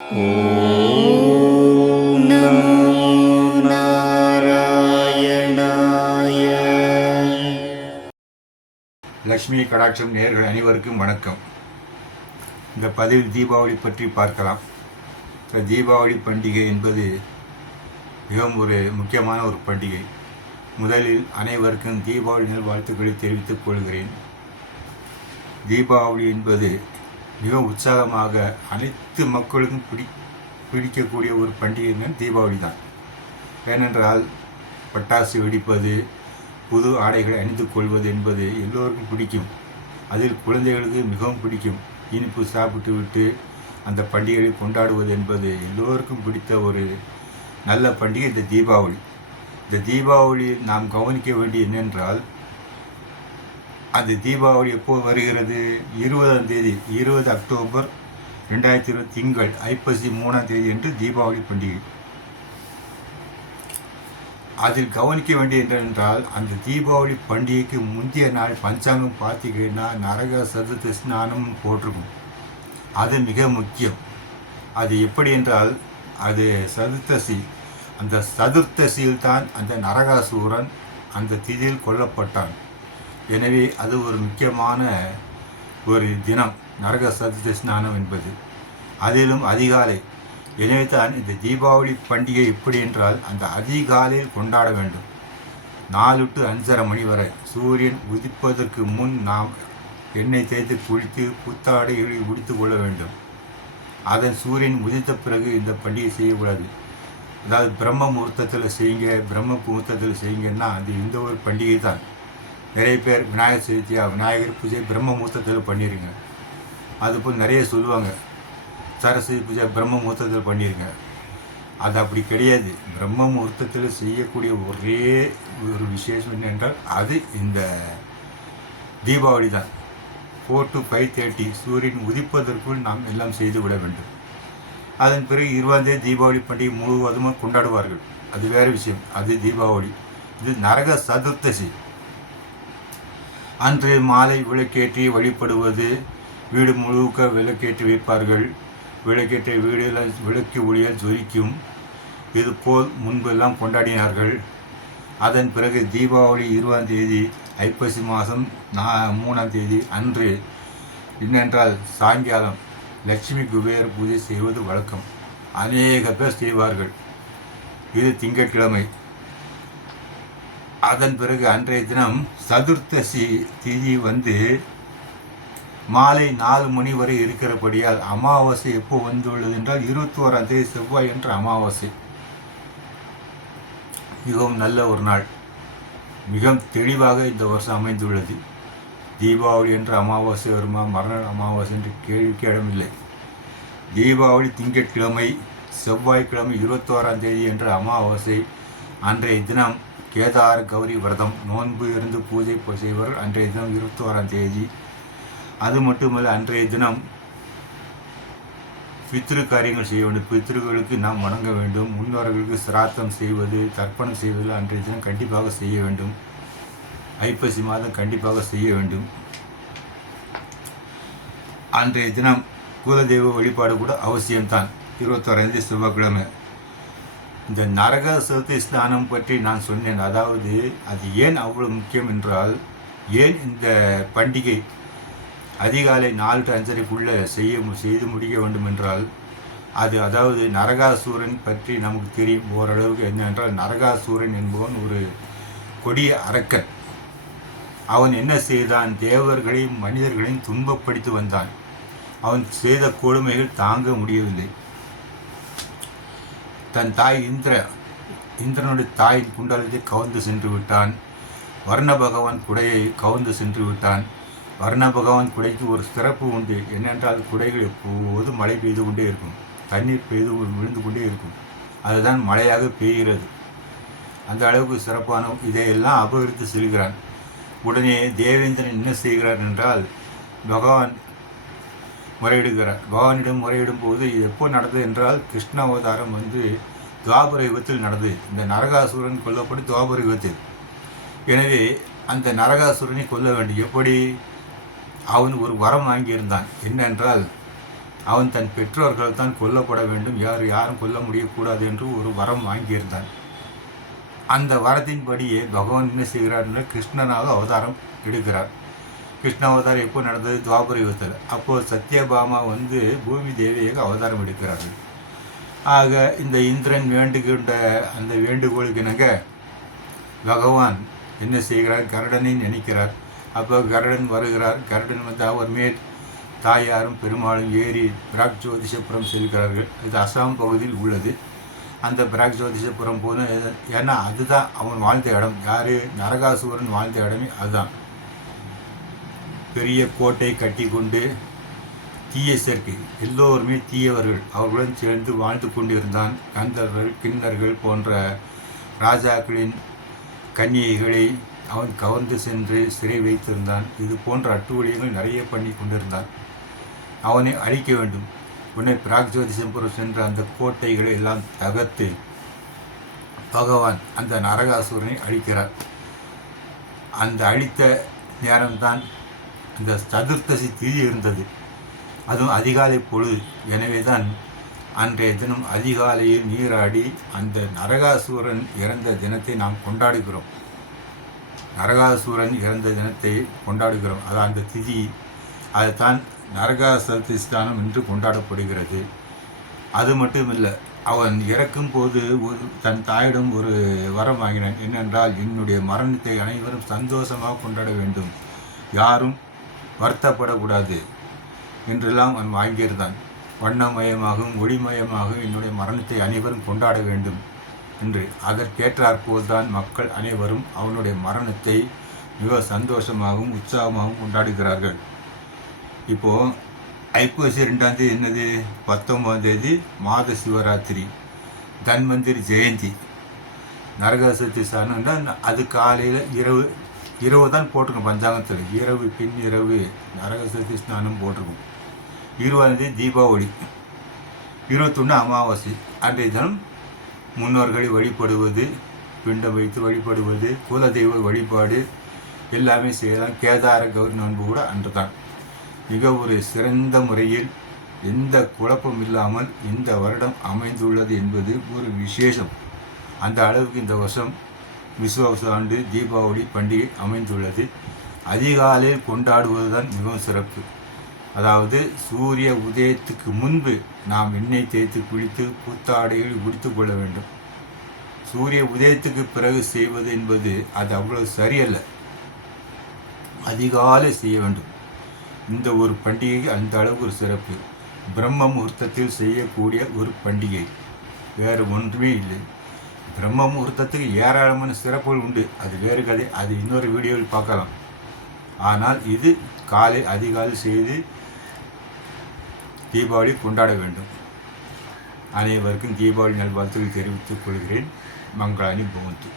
ஓம் நமோ நாராயணாய. லக்ஷ்மி கடாட்சம் நேயர்கள் அனைவருக்கும் வணக்கம். இந்த பதிவில் தீபாவளி பற்றி பார்க்கலாம். தீபாவளி பண்டிகை என்பது மிகவும் ஒரு முக்கியமான ஒரு பண்டிகை. முதலில் அனைவருக்கும் தீபாவளி நல்வாழ்த்துக்களை தெரிவித்துக் கொள்கிறேன். தீபாவளி என்பது மிக உற்சாகமாக அனைத்து மக்களுக்கும் பிடிக்கக்கூடிய ஒரு பண்டிகை தீபாவளி தான். ஏனென்றால் பட்டாசு வெடிப்பது, புது ஆடைகளை அணிந்து கொள்வது என்பது எல்லோருக்கும் பிடிக்கும். அதில் குழந்தைகளுக்கு மிகவும் பிடிக்கும். இனிப்பு சாப்பிட்டு விட்டு அந்த பண்டிகையை கொண்டாடுவது என்பது எல்லோருக்கும் பிடித்த ஒரு நல்ல பண்டிகை இந்த தீபாவளி. இந்த தீபாவளியில் நாம் கவனிக்க வேண்டிய என்னென்றால், அந்த தீபாவளி எப்போது வருகிறது? 20ஆம் தேதி, 20 அக்டோபர் 2020 திங்கள் ஐப்பசி 3ஆம் தேதி என்று தீபாவளி பண்டிகை. அதில் கவனிக்க வேண்டிய என்னென்றால், அந்த தீபாவளி பண்டிகைக்கு முந்தைய நாள் பஞ்சாங்கம் பார்த்தீங்கன்னா நரக சதுர்த்தி ஸ்நானம் போட்டிருக்கும். அது மிக முக்கியம். அது எப்படி என்றால், அது சதுர்த்தசி. அந்த சதுர்த்தசியில் தான் அந்த நரகாசூரன் அந்த திதியில் கொல்லப்பட்டான். எனவே அது ஒரு முக்கியமான ஒரு தினம், நரக சதுர்த்தி ஸ்நானம் என்பது. அதிலும் அதிகாலை. எனவே தான் இந்த தீபாவளி பண்டிகை எப்படி என்றால், அந்த அதிகாலையில் கொண்டாட வேண்டும். 4 to 5:30 மணி வரை சூரியன் உதிப்பதற்கு முன் நாம் எண்ணெய் தேய்த்து குளித்து புத்தாடைகளை உடுத்து கொள்ள வேண்டும். அதன் சூரியன் உதித்த பிறகு இந்த பண்டிகை செய்யக்கூடாது. அதாவது பிரம்ம முகூர்த்தத்தில் செய்யுங்க, பிரம்ம முகூர்த்தத்தில் செய்யுங்கன்னா அது இந்த ஒரு பண்டிகை தான். நிறைய பேர் விநாயகர் சதுர்த்தியா, விநாயகர் பூஜை பிரம்ம முகூர்த்தத்தில் பண்ணிடுங்க. அதுபோல் நிறைய சொல்லுவாங்க, சரஸ்வதி பூஜை பிரம்ம முகூர்த்தத்தில் பண்ணிடுங்க. அது அப்படி கிடையாது. பிரம்ம முகூர்த்தத்தில் செய்யக்கூடிய ஒரே ஒரு விசேஷம் என்னென்றால் அது இந்த தீபாவளி தான். 4 to 5:30 சூரியன் உதிப்பதற்குள் நாம் எல்லாம் செய்து விட வேண்டும். அதன் பிறகு 20ஆம் தேதி தீபாவளி பண்டிகை முழுவதுமாக கொண்டாடுவார்கள். அது வேறு விஷயம். அது தீபாவளி. இது நரக சதுர்த்தசி. அன்று மாலை விளக்கேற்றி வழிபடுவது. வீடு முழுக்க விளக்கேற்றி வைப்பார்கள். விளக்கேற்ற வீடில் விளக்கு ஒளியால் ஜொலிக்கும். இதுபோல் முன்பெல்லாம் கொண்டாடினார்கள். அதன் பிறகு தீபாவளி 20ஆம் தேதி ஐப்பசி மாதம் 3ஆம் தேதி அன்று என்னென்றால் சாயங்காலம் லட்சுமி குபேர பூஜை செய்வது வழக்கம். அநேக பேர் செய்வார்கள். இது திங்கட்கிழமை. அதன் பிறகு அன்றைய தினம் சதுர்த்தசி திதி மாலை 4 மணி வரை இருக்கிறபடியால் அமாவாசை எப்போ வந்துள்ளது என்றால் 21ஆம் தேதி செவ்வாய் என்ற அமாவாசை. மிகவும் நல்ல ஒரு நாள். மிகவும் தெளிவாக இந்த வருஷம் அமைந்துள்ளது. தீபாவளி என்ற அமாவாசை வருமா, மரண அமாவாசை என்று கேள்விக்கு இடமில்லை. தீபாவளி திங்கட்கிழமை, செவ்வாய்க்கிழமை 21ஆம் தேதி என்ற அமாவாசை. அன்றைய தினம் கேதார கௌரி விரதம் நோன்பு இருந்து பூஜை செய்வார்கள். அன்றைய தினம் 21ஆம் தேதி. அது மட்டுமல்ல, அன்றைய தினம் பித்ரு காரியங்கள் செய்ய வேண்டும். பித்ருக்களுக்கு நாம் வணங்க வேண்டும். முன்னோர்களுக்கு சிராத்தம் செய்வது, தர்ப்பணம் செய்வது அன்றைய தினம் கண்டிப்பாக செய்ய வேண்டும். ஐப்பசி மாதம் கண்டிப்பாக செய்ய வேண்டும். அன்றைய தினம் குலதெய்வ வழிபாடு கூட அவசியம்தான். 21ஆம் தேதி செவ்வாய்க்கிழமை. இந்த நரக சதுர்த்தி ஸ்நானம் பற்றி நான் சொன்னேன். அதாவது அது ஏன் அவ்வளோ முக்கியம் என்றால், ஏன் இந்த பண்டிகை அதிகாலை 4 to 5:30 செய்து முடிக்க வேண்டும் என்றால், அதாவது நரகாசூரன் பற்றி நமக்கு தெரியும் ஓரளவுக்கு. என்னவென்றால், நரகாசூரன் என்பவன் ஒரு கொடிய அரக்கன். அவன் என்ன செய்தான்? தேவர்களையும் மனிதர்களையும் துன்பப்படுத்தி வந்தான். அவன் செய்த கொடுமைகள் தாங்க முடியவில்லை. தன் தாய் இந்திரனுடைய தாயின் குண்டலத்தை கவர்ந்து சென்று விட்டான். வர்ண பகவான் குடையை கவர்ந்து சென்று விட்டான். வர்ண பகவான் குடைக்கு ஒரு சிறப்பு உண்டு. என்னென்றால், குடைகள் எப்போதும் மழை பெய்து கொண்டே இருக்கும், தண்ணீர் விழுந்து கொண்டே இருக்கும். அதுதான் மழையாக பெய்கிறது. அந்த அளவுக்கு சிறப்பான இதையெல்லாம் அபகரித்து செல்கிறான். உடனே தேவேந்திரன் என்ன செய்கிறார் என்றால், பகவான் முறையிடுகிறார். பகவானிடம் முறையிடும் போது இது எப்போ நடந்தது என்றால், கிருஷ்ண அவதாரம் துவாபர யுகத்தில் நடந்தது. இந்த நரகாசுரன் கொல்லப்பட்டு துவாபர யுகத்தில். எனவே அந்த நரகாசுரனை கொல்ல வேண்டும். எப்படி? அவன் ஒரு வரம் வாங்கியிருந்தான். என்னென்றால், அவன் தன் பெற்றோர்கள் தான் கொல்லப்பட வேண்டும், யாரும் கொல்ல முடியக்கூடாது என்று ஒரு வரம் வாங்கியிருந்தான். அந்த வரத்தின்படியே பகவான் என்ன செய்கிறார் என்ற கிருஷ்ணனாக அவதாரம் எடுக்கிறார். கிருஷ்ண அவதாரம் எப்போ நடந்தது? துவாபர யுகத்தில். அப்போது சத்யபாமா பூமி தேவியாக அவதாரம் எடுக்கிறார்கள். ஆக இந்த இந்திரன் வேண்டுகின்ற அந்த வேண்டுகோளுக்கு இணங்க பகவான் என்ன செய்கிறார்? கருடனை நினைக்கிறார். அப்போ கருடன் வருகிறார். கருடன் அவர் மேல் தாயாரும் பெருமாளும் ஏறி பிராக் ஜோதிஷபுரம் செல்கிறார்கள். இது அசாம் பகுதியில் உள்ளது. அந்த பிராக் ஜோதிஷபுரம் போன, ஏன்னா அதுதான் அவன் வாழ்ந்த இடம். யார்? நரகாசுரன் வாழ்ந்த இடமே அதுதான். பெரிய கோட்டை கட்டி கொண்டு தீய சேர்க்கை, எல்லோருமே தீயவர்கள், அவர்களுடன் சேர்ந்து வாழ்ந்து கொண்டிருந்தான். கந்தர்கள், கிண்ணர்கள் போன்ற ராஜாக்களின் கன்னிகைகளை அவன் கவர்ந்து சென்று சிறை வைத்திருந்தான். இது போன்ற அட்டூழியங்கள் நிறைய பண்ணி கொண்டிருந்தான். அவனை அழிக்க வேண்டும். உன்னை பிராக் ஜோதிஷபுரம் சென்ற அந்த கோட்டைகளை எல்லாம் தகர்த்து பகவான் அந்த நரகாசுரனை அழிக்கிறார். அந்த அழித்த நேரம்தான் இந்த சதுர்த்தசி திதி இருந்தது. அதுவும் அதிகாலை பொழுது. எனவே தான் அன்றைய தினம் அதிகாலையில் நீராடி அந்த நரகாசூரன் இறந்த தினத்தை நாம் கொண்டாடுகிறோம். நரகாசூரன் இறந்த தினத்தை கொண்டாடுகிறோம். அது அந்த திதி, அதுதான் நரகா சதுர்த்திஸ்தானம் என்று கொண்டாடப்படுகிறது. அது மட்டுமில்லை, அவன் இறக்கும் போது தன் தாயிடம் ஒரு வரம் வாங்கினான். என்னென்றால், என்னுடைய மரணத்தை அனைவரும் சந்தோஷமாக கொண்டாட வேண்டும், யாரும் வருத்தப்படக்கூடாது என்றெல்லாம் அவன் வாங்கியிருந்தான். வண்ணமயமாகவும் ஒளிமயமாகவும் என்னுடைய மரணத்தை அனைவரும் கொண்டாட வேண்டும் என்று. அதற்கேற்றாற்போல்தான் மக்கள் அனைவரும் அவனுடைய மரணத்தை மிக சந்தோஷமாகவும் உற்சாகமாகவும் கொண்டாடுகிறார்கள். இப்போது ஐப்பசி 2ஆம் தேதி என்னது? 19ஆம் தேதி மாத சிவராத்திரி, தன்வந்திரி ஜெயந்தி. நரக சதுர்த்தி அது காலையில் இரவு தான் போட்டிருக்கோம் பஞ்சாங்கத்தில். இரவு பின் இரவு நரக சதுர்த்தி ஸ்நானம் போட்டிருக்கோம். 20ஆம் தேதி தீபாவளி, 21 அமாவாசை. அன்றைய தினம் முன்னோர்களை வழிபடுவது, பிண்டம் வைத்து வழிபடுவது, குலதெய்வ வழிபாடு எல்லாமே செய்யலாம். கேதார கௌரி நோன்பு கூட அன்று தான். மிக ஒரு சிறந்த முறையில் எந்த குழப்பம் இல்லாமல் இந்த வருடம் அமைந்துள்ளது என்பது ஒரு விசேஷம். அந்த அளவுக்கு இந்த வருஷம் விசுவாச ஆண்டு தீபாவளி பண்டிகை அமைந்துள்ளது. அதிகாலையில் கொண்டாடுவது தான் மிகவும் சிறப்பு. அதாவது சூரிய உதயத்துக்கு முன்பு நாம் எண்ணெய் தேய்த்து குளித்து புத்தாடைகள் உடுத்து கொள்ள வேண்டும். சூரிய உதயத்துக்கு பிறகு செய்வது என்பது அது அவ்வளவு சரியல்ல. அதிகாலை செய்ய வேண்டும். இந்த ஒரு பண்டிகை அந்த அளவுக்கு ஒரு சிறப்பு. பிரம்ம முகூர்த்தத்தில் செய்யக்கூடிய ஒரு பண்டிகை, வேறு ஒன்றுமே இல்லை. பிரம்ம முகூர்த்தத்துக்கு ஏராளமான சிறப்புகள் உண்டு. அது வேறு கதை, அது இன்னொரு வீடியோவில் பார்க்கலாம். ஆனால் இது அதிகாலை செய்து தீபாவளி கொண்டாட வேண்டும். அனைவருக்கும் தீபாவளி நல்வாழ்த்துக்கள் தெரிவித்துக் கொள்கிறேன். மங்களானி பவந்து.